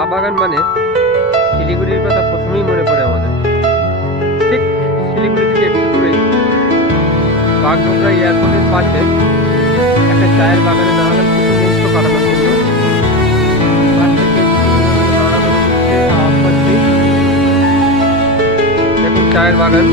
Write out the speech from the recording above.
চা বাগান মানে শিলিগুড়ির কথা প্রথমেই মনে পড়ে আমাদের। ঠিক শিলিগুড়ি থেকে একটু দূরেই বাগডোগরা এয়ারপোর্টের পাশে একটা চায়ের বাগানে দাঁড়ালাম কিছু মুহূর্ত কাটানোর জন্য। পাশ থেকে নানা রকম আওয়াজ পাচ্ছি। দেখুন চায়ের বাগান।